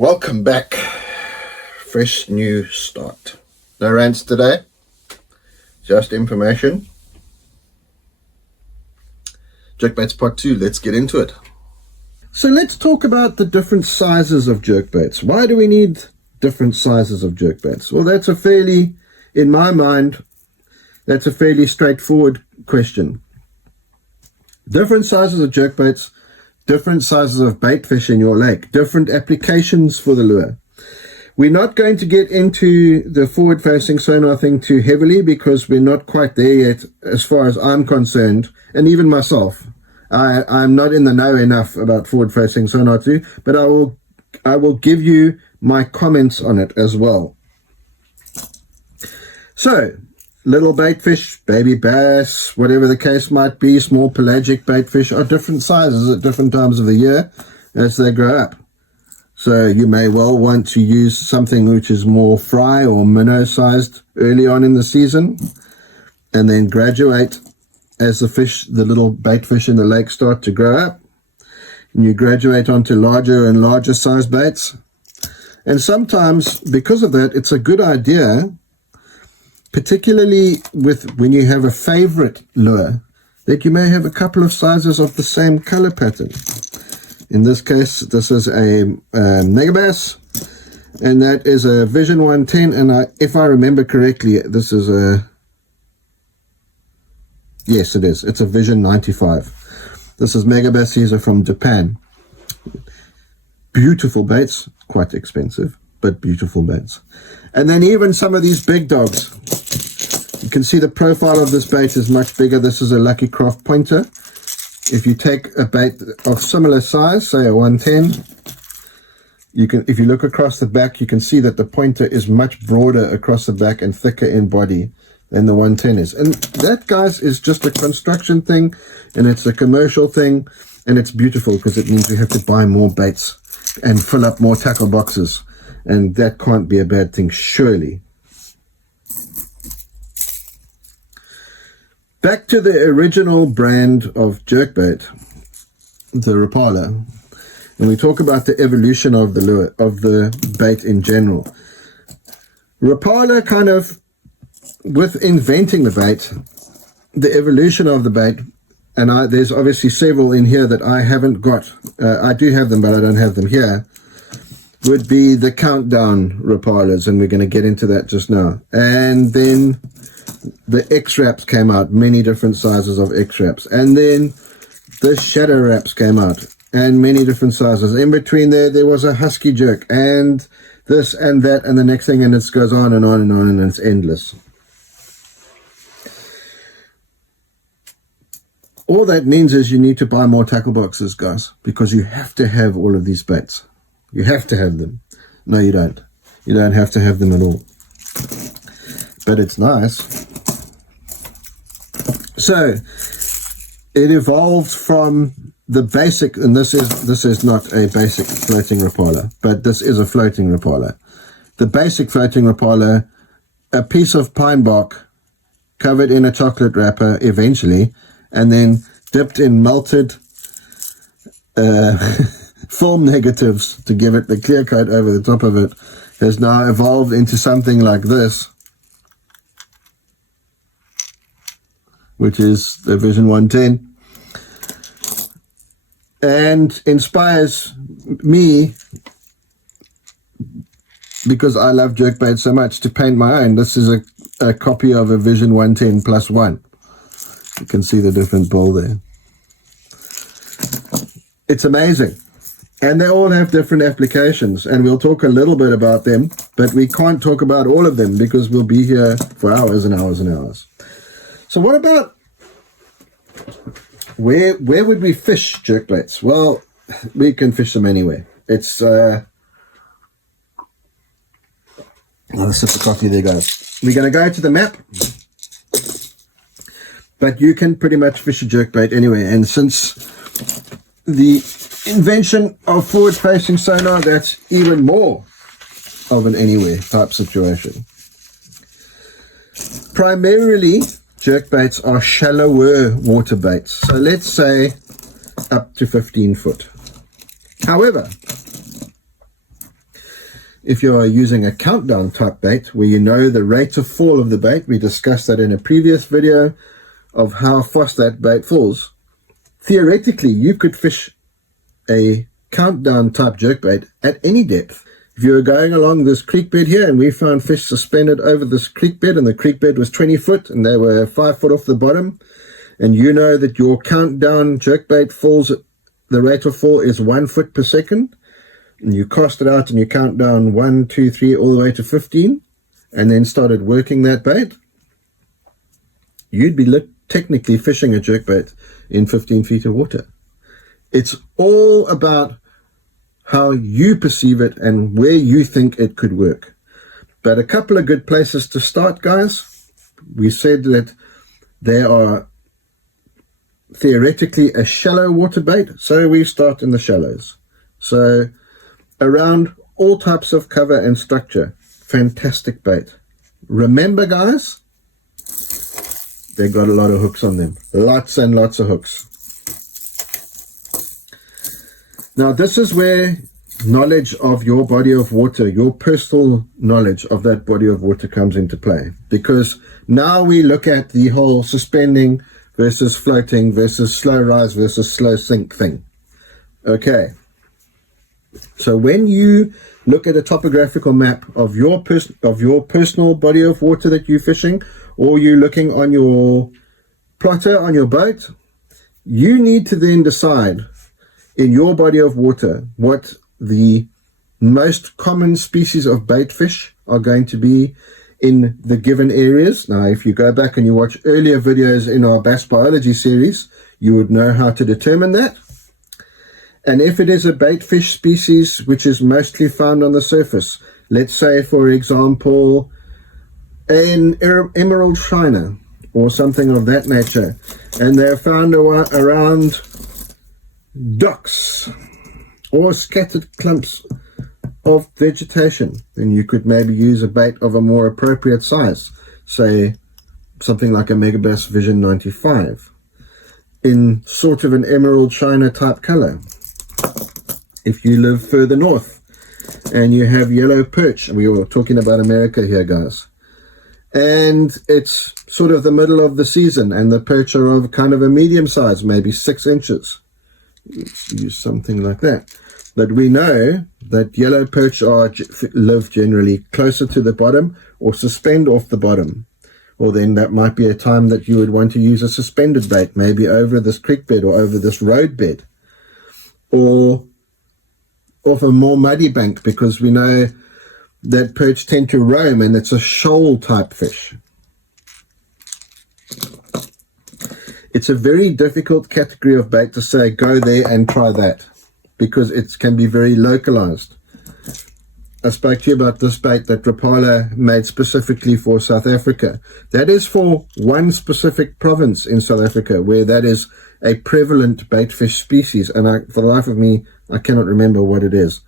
Welcome back. Fresh new start. No rants today, just information. Jerkbaits part 2, let's get into it. So let's talk about the different sizes of jerkbaits. Why do we need different sizes of jerkbaits? Well, in my mind, that's a fairly straightforward question. Different sizes of jerkbaits, different sizes of bait fish in your lake, different applications for the lure. We're not going to get into the forward-facing sonar thing too heavily because we're not quite there yet as far as I'm concerned, and even myself. I'm not in the know enough about forward-facing sonar too, but I will give you my comments on it as well. So, little bait fish, baby bass, whatever the case might be, small pelagic bait fish are different sizes at different times of the year as they grow up. So you may well want to use something which is more fry or minnow sized early on in the season, and then graduate as the little bait fish in the lake start to grow up, and you graduate onto larger and larger size baits. And sometimes because of that, it's a good idea, particularly when you have a favorite lure, that you may have a couple of sizes of the same color pattern. In this case, this is a megabass, and that is a Vision 110, and if I remember correctly, this is yes, it is. It's a Vision 95. This is megabass. These are from Japan. Beautiful baits, quite expensive, but beautiful baits. And then even some of these big dogs. You can see the profile of this bait is much bigger. This is a Lucky Craft pointer. If you take a bait of similar size, say a 110, if you look across the back, you can see that the pointer is much broader across the back and thicker in body than the 110 is. And that, guys, is just a construction thing, and it's a commercial thing, and it's beautiful because it means we have to buy more baits and fill up more tackle boxes, and that can't be a bad thing, surely. Back to the original brand of jerkbait, the Rapala, and we talk about the evolution of the lure, of the bait in general. Rapala kind of, with inventing the bait, the evolution of the bait, and there's obviously several in here that I haven't got. I do have them, but I don't have them here, would be the countdown Rapalas, and we're going to get into that just now. And then the X-Wraps came out, many different sizes of X-Wraps. And then the Shadow Wraps came out, and many different sizes. In between there was a Husky Jerk, and this and that, and the next thing, and it goes on and on and on, and it's endless. All that means is you need to buy more tackle boxes, guys, because you have to have all of these baits. You have to have them. No, you don't. You don't have to have them at all. But it's nice. So it evolved from the basic, and this is not a basic floating Rapala, but this is a floating Rapala. The basic floating Rapala, a piece of pine bark covered in a chocolate wrapper eventually, and then dipped in melted film negatives to give it the clear coat over the top of it, has now evolved into something like this, which is the Vision 110, and inspires me, because I love jerkbait so much, to paint my own. This is a copy of a Vision 110 plus one. You can see the different ball there. It's amazing. And they all have different applications, and we'll talk a little bit about them, but we can't talk about all of them because we'll be here for hours and hours and hours. So what about, where would we fish jerkbaits? Well, we can fish them anywhere. It's, I'll sip the coffee there, guys. We're going to go to the map, but you can pretty much fish a jerkbait anywhere. And since the invention of forward-facing sonar, that's even more of an anywhere type situation. Primarily, jerkbaits are shallower water baits, so let's say up to 15 foot. However, if you are using a countdown type bait where you know the rate of fall of the bait, we discussed that in a previous video of how fast that bait falls. Theoretically, you could fish a countdown type jerkbait at any depth. If you were going along this creek bed here and we found fish suspended over this creek bed and the creek bed was 20 foot and they were 5 foot off the bottom, and you know that your countdown jerkbait falls, the rate of fall is 1 foot per second, and you cast it out and you count down 1, 2, 3 all the way to 15 and then started working that bait, you'd be technically fishing a jerkbait in 15 feet of water. It's all about how you perceive it and where you think it could work. But a couple of good places to start, guys. We said that they are theoretically a shallow water bait, so we start in the shallows. So around all types of cover and structure, fantastic bait. Remember, guys, they got a lot of hooks on them, lots and lots of hooks. Now, this is where knowledge of your body of water, your personal knowledge of that body of water comes into play. Because now we look at the whole suspending versus floating versus slow rise versus slow sink thing. Okay. So when you look at a topographical map of your personal body of water that you're fishing, or you're looking on your plotter on your boat, you need to then decide in your body of water what the most common species of bait fish are going to be in the given areas. Now, if you go back and you watch earlier videos in our bass biology series, you would know how to determine that. And if it is a bait fish species which is mostly found on the surface, let's say, for example, an emerald shiner or something of that nature, and they're found around docks or scattered clumps of vegetation, then you could maybe use a bait of a more appropriate size, say something like a Megabass Vision 95 in sort of an emerald shiner type color. If you live further north and you have yellow perch, we were talking about America here, guys, and it's sort of the middle of the season and the perch are of kind of a medium size, maybe 6 inches. Let's use something like that. But we know that yellow perch live generally closer to the bottom or suspend off the bottom. Or then that might be a time that you would want to use a suspended bait, maybe over this creek bed or over this road bed, or off a more muddy bank, because we know that perch tend to roam and it's a shoal type fish. It's a very difficult category of bait to say, go there and try that, because it can be very localized. I spoke to you about this bait that Rapala made specifically for South Africa. That is for one specific province in South Africa, where that is a prevalent bait fish species, and for the life of me, I cannot remember what it is.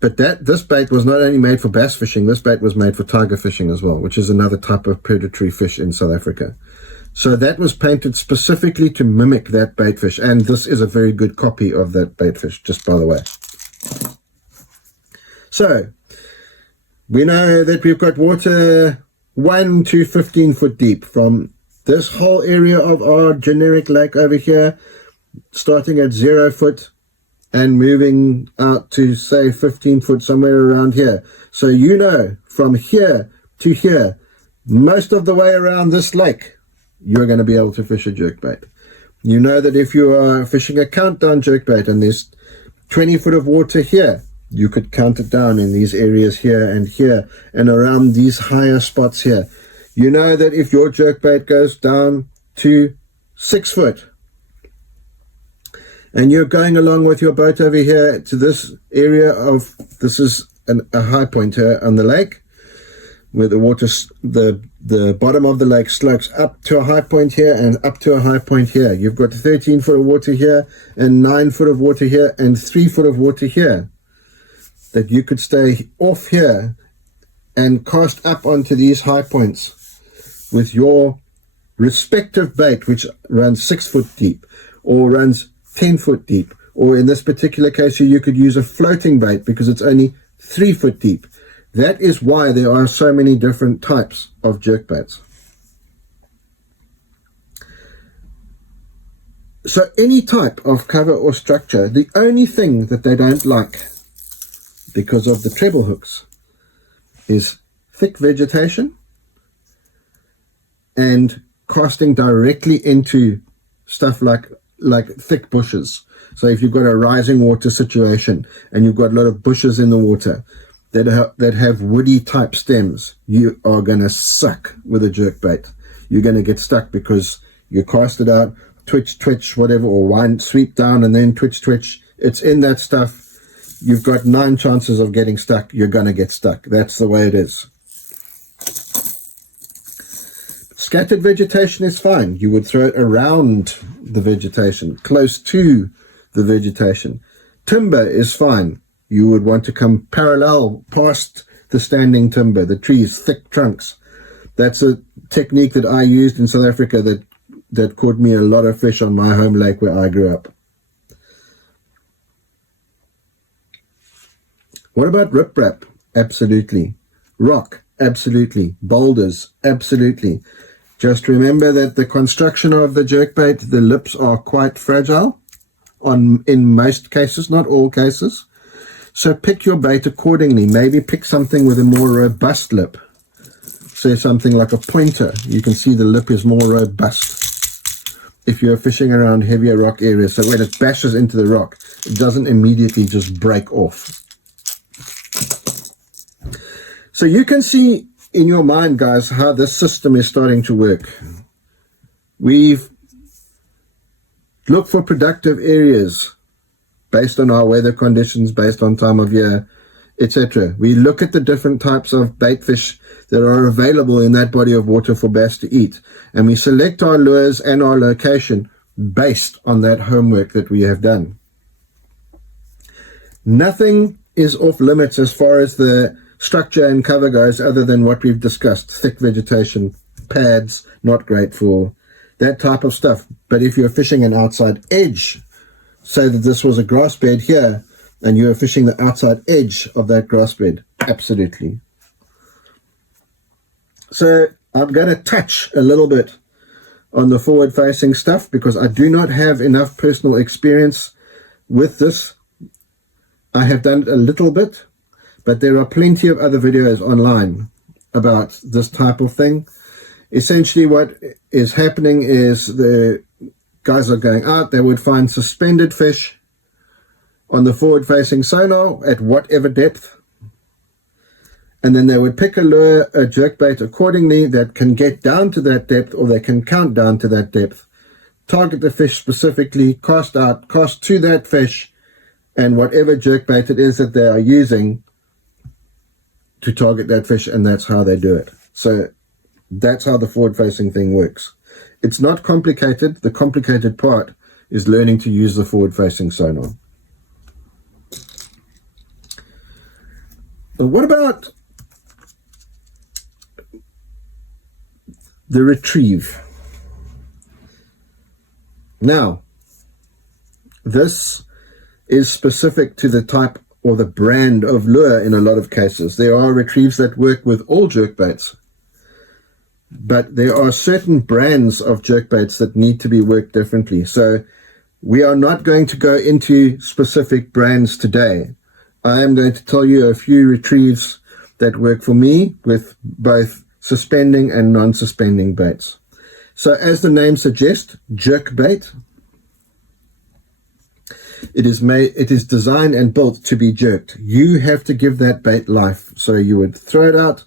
But this bait was not only made for bass fishing, this bait was made for tiger fishing as well, which is another type of predatory fish in South Africa. So that was painted specifically to mimic that bait fish, and this is a very good copy of that bait fish, just by the way. So we know that we've got water 1 to 15 foot deep from this whole area of our generic lake over here, starting at 0 foot and moving out to, say, 15 foot, somewhere around here. So you know, from here to here, most of the way around this lake, you're going to be able to fish a jerkbait. You know that if you are fishing a countdown jerkbait and there's 20 foot of water here, you could count it down in these areas here and around these higher spots here. You know that if your jerkbait goes down to 6 foot and you're going along with your boat over here to this area of, this is a high point here on the lake, where the water, the bottom of the lake slopes up to a high point here and up to a high point here. You've got 13 foot of water here and 9 foot of water here and 3 foot of water here. That you could stay off here and cast up onto these high points with your respective bait, which runs 6 foot deep or runs 10 foot deep or in this particular case you could use a floating bait because it's only 3 foot deep. That is why there are so many different types of jerkbaits. So any type of cover or structure, the only thing that they don't like because of the treble hooks is thick vegetation and casting directly into stuff like thick bushes. So if you've got a rising water situation and you've got a lot of bushes in the water that have woody type stems, you are going to suck with a jerkbait. You're going to get stuck because you cast it out, twitch, whatever, or wind, sweep down and then twitch. It's in that stuff. You've got 9 chances of getting stuck. You're going to get stuck. That's the way it is. Scattered vegetation is fine. You would throw it around the vegetation, close to the vegetation. Timber is fine. You would want to come parallel past the standing timber, the trees, thick trunks. That's a technique that I used in South Africa that caught me a lot of fish on my home lake where I grew up. What about riprap? Absolutely. Rock? Absolutely. Boulders? Absolutely. Just remember that the construction of the jerkbait, the lips are quite fragile in most cases, not all cases. So pick your bait accordingly. Maybe pick something with a more robust lip. Say something like a pointer. You can see the lip is more robust if you're fishing around heavier rock areas. So when it bashes into the rock, it doesn't immediately just break off. So you can see in your mind, guys, how this system is starting to work. We've looked for productive areas based on our weather conditions, based on time of year, etc. We look at the different types of bait fish that are available in that body of water for bass to eat, and we select our lures and our location based on that homework that we have done. Nothing is off limits as far as the structure and cover goes other than what we've discussed. Thick vegetation, pads, not great for that type of stuff. But if you're fishing an outside edge, say that this was a grass bed here and you're fishing the outside edge of that grass bed, absolutely. So I'm going to touch a little bit on the forward facing stuff because I do not have enough personal experience with this. I have done it a little bit, but there are plenty of other videos online about this type of thing. Essentially what is happening is the guys are going out, they would find suspended fish on the forward-facing sonar at whatever depth, and then they would pick a lure, a jerkbait accordingly that can get down to that depth, or they can count down to that depth, target the fish specifically, cast out, cast to that fish, and whatever jerkbait it is that they are using to target that fish, and that's how they do it. So that's how the forward-facing thing works. It's not complicated. The complicated part is learning to use the forward-facing sonar. But what about the retrieve? Now, this is specific to the type or the brand of lure in a lot of cases. There are retrieves that work with all jerkbaits, but there are certain brands of jerkbaits that need to be worked differently. So we are not going to go into specific brands today. I am going to tell you a few retrieves that work for me with both suspending and non-suspending baits. So as the name suggests, jerkbait. It is designed and built to be jerked. You have to give that bait life. So you would throw it out.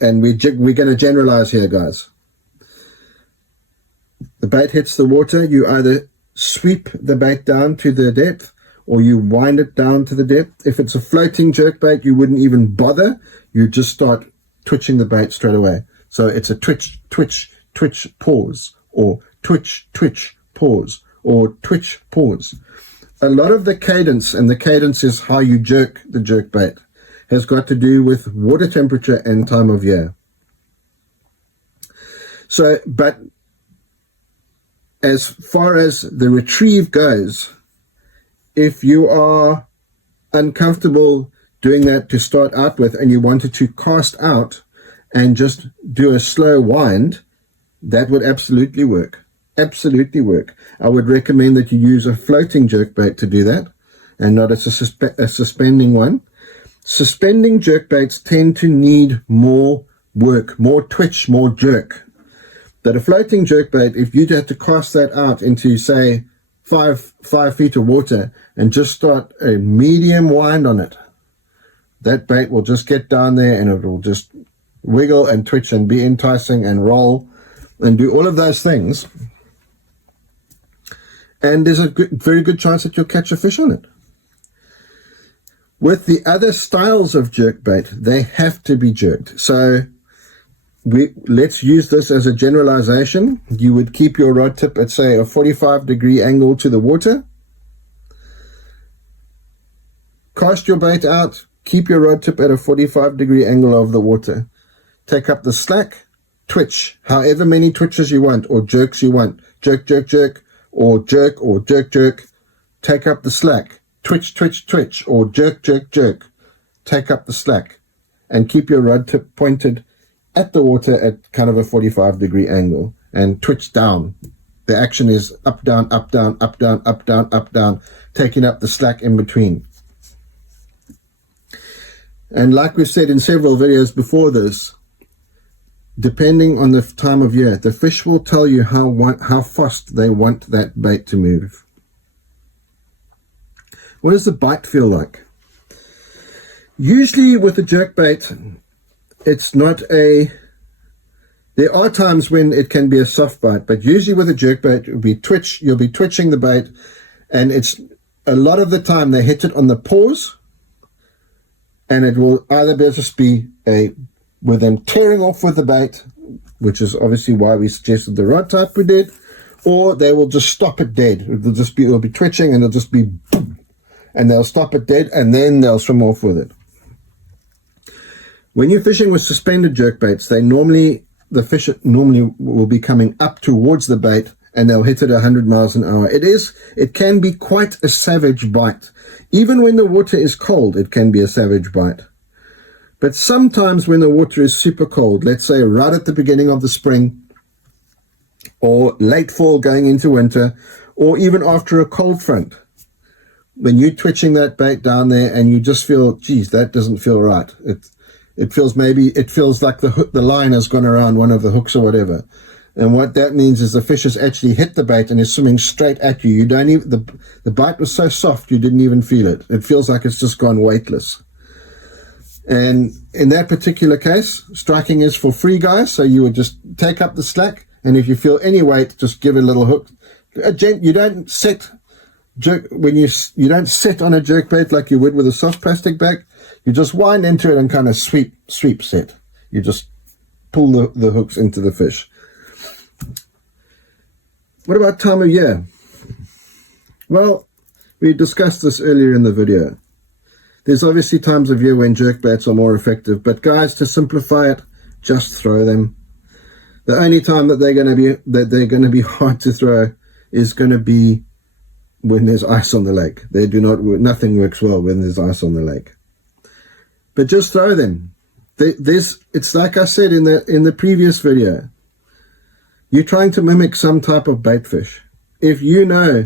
And we're going to generalize here, guys. The bait hits the water. You either sweep the bait down to the depth or you wind it down to the depth. If it's a floating jerkbait, you wouldn't even bother. You just start twitching the bait straight away. So it's a twitch, twitch, twitch, pause, or twitch, twitch, pause, or twitch, pause. A lot of the cadence, and the cadence is how you jerk the jerkbait, has got to do with water temperature and time of year. So, but as far as the retrieve goes, if you are uncomfortable doing that to start out with and you wanted to cast out and just do a slow wind, that would absolutely work. Absolutely work. I would recommend that you use a floating jerkbait to do that and not a suspending one. Suspending jerkbaits tend to need more work, more twitch, more jerk. But a floating jerkbait, if you had to cast that out into, say, 5 feet of water and just start a medium wind on it, that bait will just get down there and it will just wiggle and twitch and be enticing and roll and do all of those things. And there's a very good chance that you'll catch a fish on it. With the other styles of jerkbait, they have to be jerked. So let's use this as a generalization. You would keep your rod tip at, say, a 45-degree angle to the water. Cast your bait out. Keep your rod tip at a 45-degree angle of the water. Take up the slack. Twitch. However many twitches you want or jerks you want. Jerk, jerk, jerk. Or jerk, jerk. Take up the slack. Twitch, twitch, twitch. Or jerk, jerk, jerk. Take up the slack. And keep your rod tip pointed at the water at kind of a 45-degree angle. And twitch down. The action is up, down, up, down, up, down, up, down, up, down. Taking up the slack in between. And like we've said in several videos before this, depending on the time of year, the fish will tell you how fast they want that bait to move. What does the bite feel like? Usually with a jerkbait, it's not a... There are times when it can be a soft bite, but usually with a jerkbait, you'll be twitching the bait, and it's a lot of the time they hit it on the paws, and it will either just be with them tearing off with the bait, which is obviously why we suggested the rod type we did, or they will just stop it dead. It'll be twitching and it'll just be boom, and they'll stop it dead and then they'll swim off with it. When you're fishing with suspended jerkbaits, the fish normally will be coming up towards the bait and they'll hit it 100 miles an hour. It can be quite a savage bite. Even when the water is cold, it can be a savage bite. But sometimes when the water is super cold, let's say right at the beginning of the spring, or late fall going into winter, or even after a cold front, when you're twitching that bait down there and you just feel, geez, that doesn't feel right. It feels like the line has gone around one of the hooks or whatever. And what that means is the fish has actually hit the bait and is swimming straight at you. You don't even, the bite was so soft you didn't even feel it. It feels like it's just gone weightless. And in that particular case, striking is for free, guys. So you would just take up the slack, and if you feel any weight, just give it a little hook. You don't set you don't set on a jerkbait like you would with a soft plastic bag. You just wind into it and kind of sweep set. You just pull the hooks into the fish. What about time of year? Well, we discussed this earlier in the video. There's obviously times of year when jerkbaits are more effective, but guys, to simplify it, just throw them. The only time that they're going to be hard to throw is going to be when there's ice on the lake. Nothing works well when there's ice on the lake. But just throw them. It's like I said in the previous video. You're trying to mimic some type of bait fish. If you know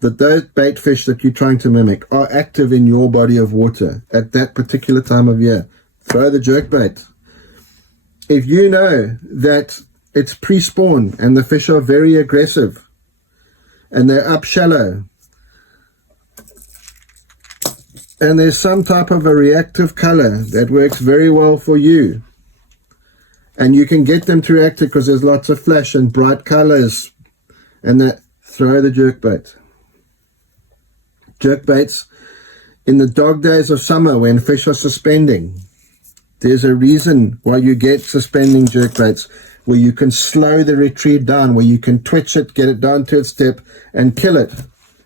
that those bait fish that you're trying to mimic are active in your body of water at that particular time of year, throw the jerkbait. If you know that it's pre-spawn and the fish are very aggressive and they're up shallow and there's some type of a reactive color that works very well for you, and you can get them to react because there's lots of flash and bright colors, and throw the jerkbait. Jerkbaits in the dog days of summer when fish are suspending. There's a reason why you get suspending jerkbaits, where you can slow the retrieve down, where you can twitch it, get it down to its tip and kill it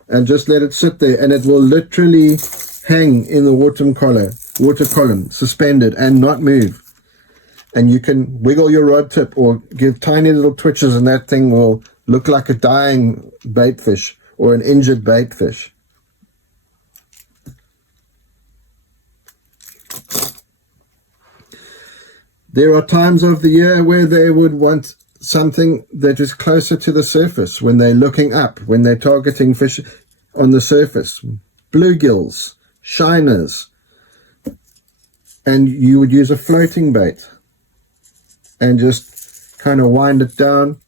and just let it sit there, and it will literally hang in the water column, suspended and not move. And you can wiggle your rod tip or give tiny little twitches and that thing will look like a dying bait fish or an injured bait fish. There are times of the year where they would want something that is closer to the surface, when they're looking up, when they're targeting fish on the surface, bluegills, shiners, and you would use a floating bait and just kind of wind it down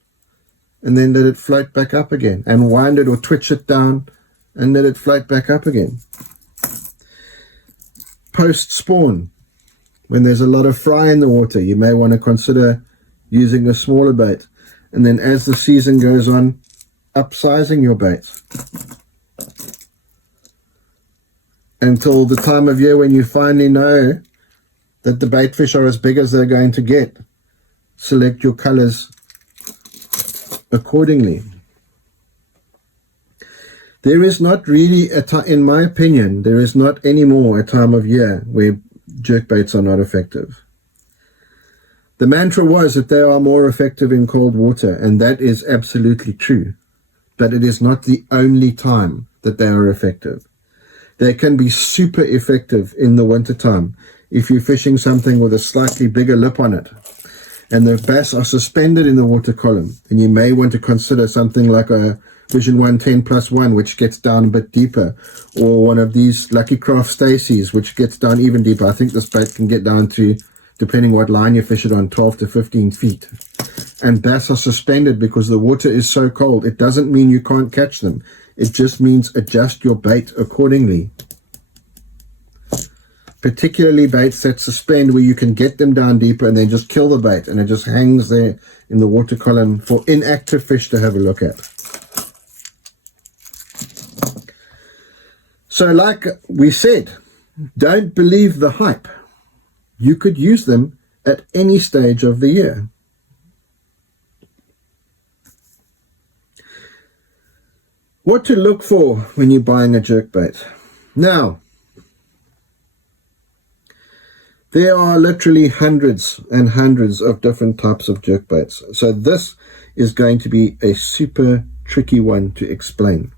and then let it float back up again, and wind it or twitch it down and let it float back up again. Post spawn, when there's a lot of fry in the water, you may want to consider using a smaller bait, and then as the season goes on, upsizing your bait until the time of year when you finally know that the bait fish are as big as they're going to get. Select your colors accordingly. There is not really in my opinion, there is not anymore a time of year where jerkbaits are not effective. The mantra was that they are more effective in cold water, and that is absolutely true. But it is not the only time that they are effective. They can be super effective in the wintertime if you're fishing something with a slightly bigger lip on it, and the bass are suspended in the water column, and you may want to consider something like a Vision 110 plus 1, which gets down a bit deeper, or one of these Lucky Craft Stacy's, which gets down even deeper. I think this bait can get down to, depending what line you fish it on, 12 to 15 feet. And bass are suspended because the water is so cold. It doesn't mean you can't catch them. It just means adjust your bait accordingly. Particularly baits that suspend, where you can get them down deeper and then just kill the bait, and it just hangs there in the water column for inactive fish to have a look at. So like we said, don't believe the hype. You could use them at any stage of the year. What to look for when you're buying a jerkbait. Now, there are literally hundreds and hundreds of different types of jerkbaits. So this is going to be a super tricky one to explain.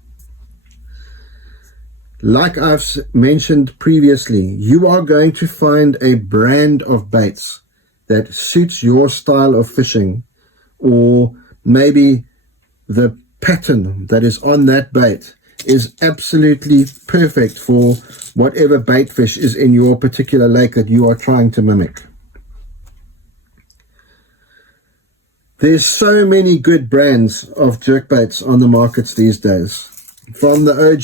Like I've mentioned previously, you are going to find a brand of baits that suits your style of fishing, or maybe the pattern that is on that bait is absolutely perfect for whatever bait fish is in your particular lake that you are trying to mimic. There's so many good brands of jerkbaits on the markets these days. From the OG,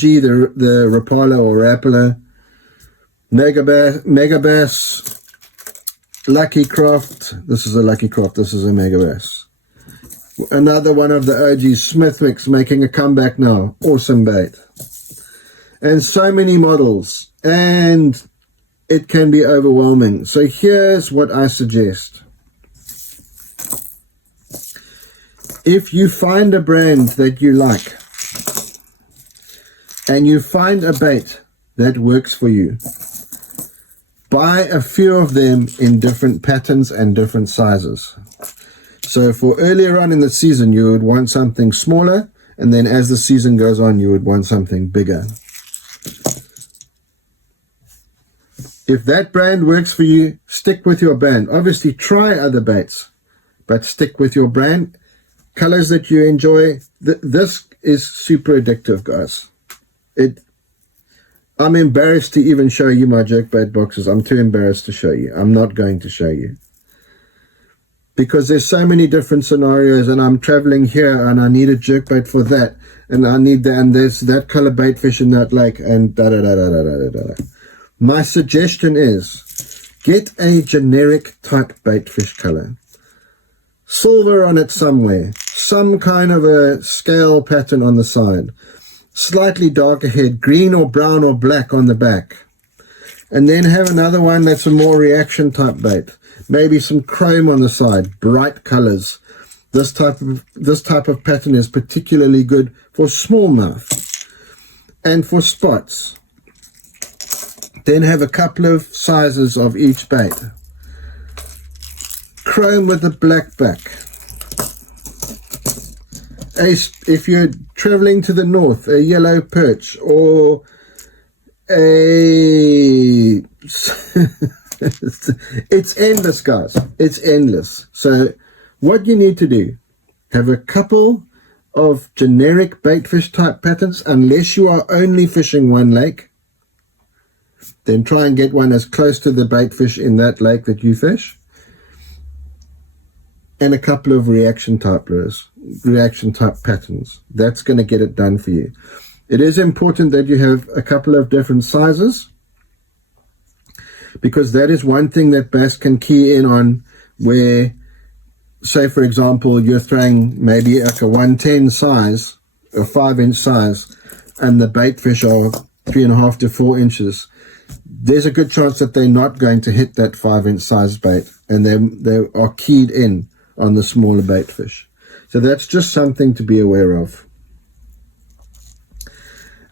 the Rapala or Rapala, Megabass, Lucky Craft. This is a Lucky Craft, this is a Megabass. Another one of the OGs, Smithwick's, making a comeback now. Awesome bait. And so many models, and it can be overwhelming. So here's what I suggest. If you find a brand that you like, and you find a bait that works for you, buy a few of them in different patterns and different sizes. So for earlier on in the season, you would want something smaller, and then as the season goes on, you would want something bigger. If that brand works for you, stick with your brand. Obviously, try other baits, but stick with your brand. Colors that you enjoy. This is super addictive, guys. I'm embarrassed to even show you my jerkbait boxes. I'm too embarrassed to show you. I'm not going to show you, because there's so many different scenarios, and I'm traveling here and I need a jerkbait for that, and I need that, and there's that color bait fish in that lake, and da da da da da da da da. My suggestion is get a generic type bait fish color, silver on it somewhere, some kind of a scale pattern on the side, slightly darker head, green or brown or black on the back, and then have another one that's a more reaction type bait. Maybe some chrome on the side, bright colors. This type of pattern is particularly good for smallmouth and for spots. Then have a couple of sizes of each bait. Chrome with a black back. If you're traveling to the north, a yellow perch, or a It's endless, guys. It's endless. So what you need to do, have a couple of generic baitfish type patterns, unless you are only fishing one lake. Then try and get one as close to the baitfish in that lake that you fish. And a couple of reaction type lures, reaction type patterns. That's going to get it done for you. It is important that you have a couple of different sizes, because that is one thing that bass can key in on, where, say for example, you're throwing maybe like a 110 size, a 5-inch size, and the baitfish are 3.5 to 4 inches. There's a good chance that they're not going to hit that 5-inch size bait, and they are keyed in on the smaller baitfish. So that's just something to be aware of.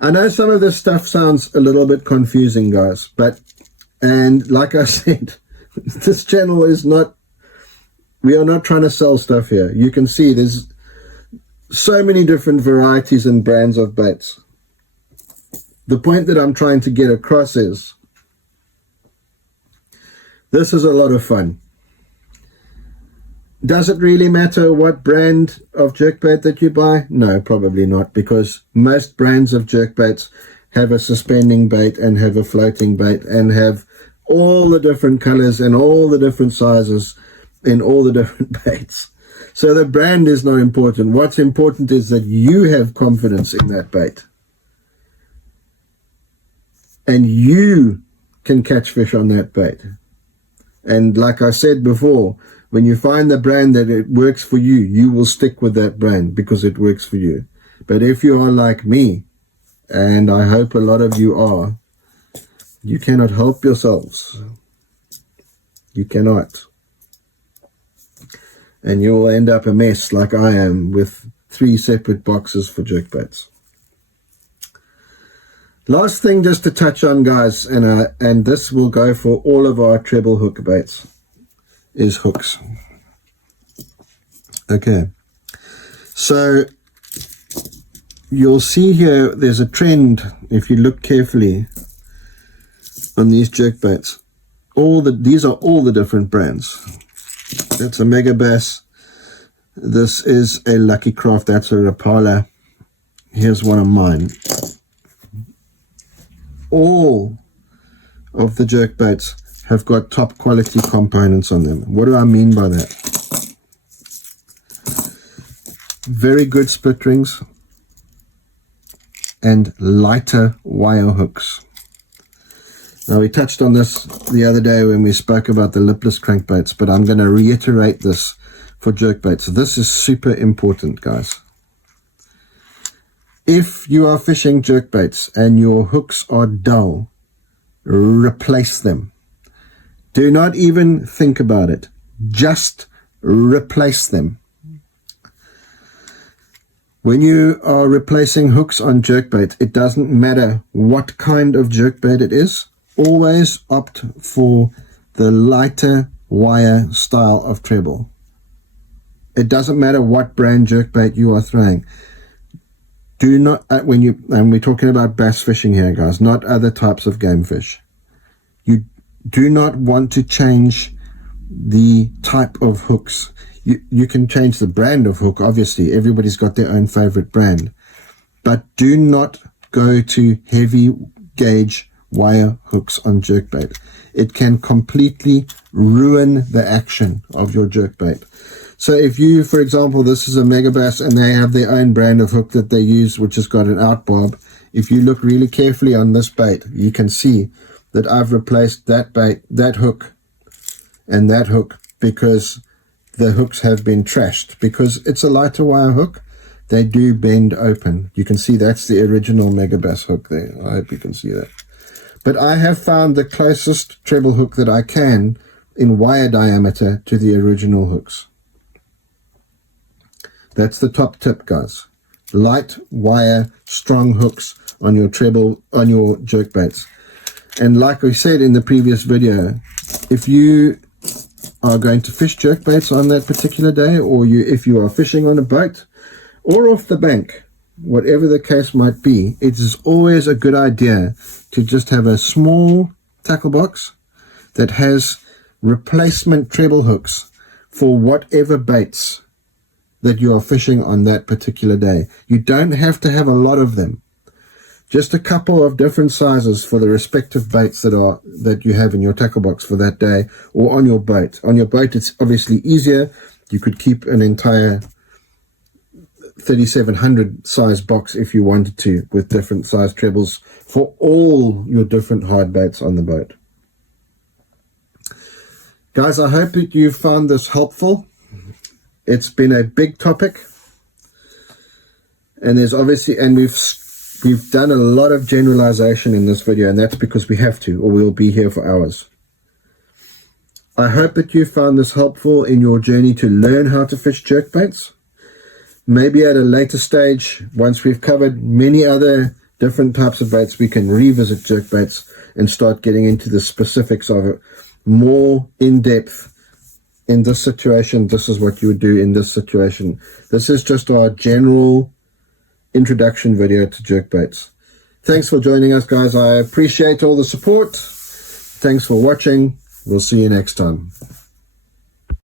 I know some of this stuff sounds a little bit confusing, guys, and like I said, this channel is not, we are not trying to sell stuff here. You can see there's so many different varieties and brands of baits. The point that I'm trying to get across is, this is a lot of fun. Does it really matter what brand of jerkbait that you buy? No, probably not, because most brands of jerkbaits have a suspending bait and have a floating bait and have all the different colors and all the different sizes in all the different baits. So the brand is not important. What's important is that you have confidence in that bait, and you can catch fish on that bait. And like I said before, when you find the brand that it works for you, you will stick with that brand because it works for you. But if you are like me, and I hope a lot of you are, you cannot help yourselves. You cannot. And you will end up a mess like I am, with 3 separate boxes for jerkbaits. Last thing just to touch on, guys, and this will go for all of our treble hook baits, is hooks. Okay, so you'll see here there's a trend if you look carefully on these jerkbaits. These are all the different brands. That's a Mega Bass. This is a Lucky Craft. That's a Rapala. Here's one of mine. All of the jerkbaits have got top quality components on them. What do I mean by that? Very good split rings and lighter wire hooks. Now, we touched on this the other day when we spoke about the lipless crankbaits, but I'm going to reiterate this for jerkbaits. This is super important, guys. If you are fishing jerkbaits and your hooks are dull, replace them. Do not even think about it. Just replace them. When you are replacing hooks on jerkbait, it doesn't matter what kind of jerkbait it is. Always opt for the lighter wire style of treble. It doesn't matter what brand jerkbait you are throwing. Do not, and we're talking about bass fishing here, guys, not other types of game fish. You do not want to change the type of hooks. You can change the brand of hook, obviously. Everybody's got their own favorite brand. But do not go to heavy gauge wire hooks on jerkbait. It can completely ruin the action of your jerkbait. So if you, for example, this is a Mega Bass and they have their own brand of hook that they use, which has got an out barb, if you look really carefully on this bait, you can see that I've replaced that bait, that hook, and that hook, because the hooks have been trashed. Because it's a lighter wire hook, they do bend open. You can see that's the original Mega Bass hook there. I hope you can see that. But I have found the closest treble hook that I can in wire diameter to the original hooks. That's the top tip, guys. Light wire, strong hooks on your treble, on your jerkbaits. And like we said in the previous video, if you are going to fish jerkbaits on that particular day, or if you are fishing on a boat or off the bank, whatever the case might be, it is always a good idea to just have a small tackle box that has replacement treble hooks for whatever baits that you are fishing on that particular day. You don't have to have a lot of them. Just a couple of different sizes for the respective baits that you have in your tackle box for that day, or on your boat. On your boat, it's obviously easier. You could keep an entire 3700 size box if you wanted to, with different size trebles for all your different hard baits on the boat. Guys, I hope that you found this helpful. It's been a big topic, and there's obviously, and we've done a lot of generalization in this video, and that's because we have to, or we'll be here for hours. I hope that you found this helpful in your journey to learn how to fish jerkbaits. Maybe at a later stage, once we've covered many other different types of baits, we can revisit jerkbaits and start getting into the specifics of it more in depth. In this situation, this is what you would do in this situation. This is just our general introduction video to jerkbaits. Thanks for joining us, guys. I appreciate all the support. Thanks for watching. We'll see you next time.